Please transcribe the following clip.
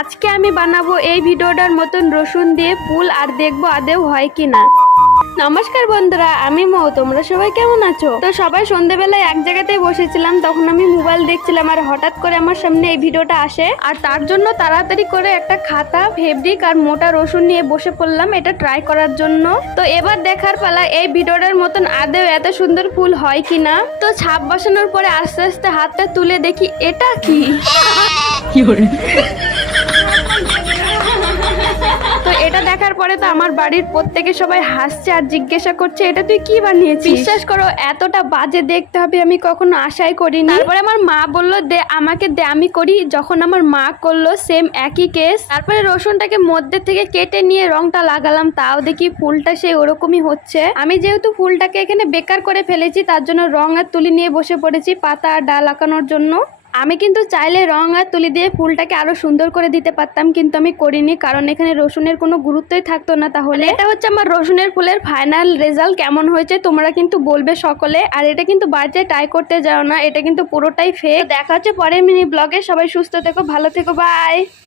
আজকে আমি বানাবো এই ভিডিওটার মতন রসুন দিয়ে ফুল, আর দেখবো আদেও হয় কিনা। নমস্কার বন্ধুরা, আমি মৌ। তোমরা সবাই কেমন আছো? তো সবাই সন্ধ্যেবেলায় এক জায়গাতেই বসেছিলাম, তখন আমি মোবাইল দেখছিলাম আর হঠাৎ করে আমার সামনে এই ভিডিওটা আসে। আর তার জন্য তাড়াতাড়ি করে একটা খাতা, ফেব্রিক আর মোটা রসুন নিয়ে বসে পড়লাম এটা ট্রাই করার জন্য। তো এবার দেখার পালা এই ভিডিওটার মতন আদেও এত সুন্দর ফুল হয় কিনা। তো ছাপ বসানোর পরে আস্তে আস্তে হাতটা তুলে দেখি এটা কি। তো এটা দেখার পরে তো আমার বাড়ির প্রত্যেকে সবাই হাসছে আর জিজ্ঞাসা করছে এটা তুই কি বানিয়েছিস। বিশ্বাস করো এতটা বাজে দেখতে হবে আমি কখনো আশাই করিনি। তারপরে আমার মা বললো দে আমাকে দে, আমি করি। যখন আমার মা করলো সেম একই কেস। তারপরে রসুনটাকে মধ্যে থেকে কেটে নিয়ে রংটা লাগালাম, তাও দেখি ফুলটা সেই ওরকমই হচ্ছে। আমি যেহেতু ফুলটাকে এখানে বেকার করে ফেলেছি তার জন্য রং আর তুলি নিয়ে বসে পড়েছি পাতা আর ডাল আঁকানোর জন্য। আমি কিন্তু চাইলে রং আর তুলি দিয়ে ফুলটাকে আরো সুন্দর করে দিতে পারতাম, কিন্তু আমি করিনি কারণ এখানে রসুনের কোনো গুরুত্বই থাকতো না। তাহলে এটা হচ্ছে আমার রসুনের ফুলের ফাইনাল রেজাল্ট। কেমন হয়েছে তোমরা কিন্তু বলবে সকলে। আর এটা কিন্তু বাড়িতে ট্রাই করতে যাও না, এটা কিন্তু পুরোটাই ফেক। দেখা হচ্ছে পরের মিনি ব্লগে। সবাই সুস্থ থেকো, ভালো থেকো, বাই।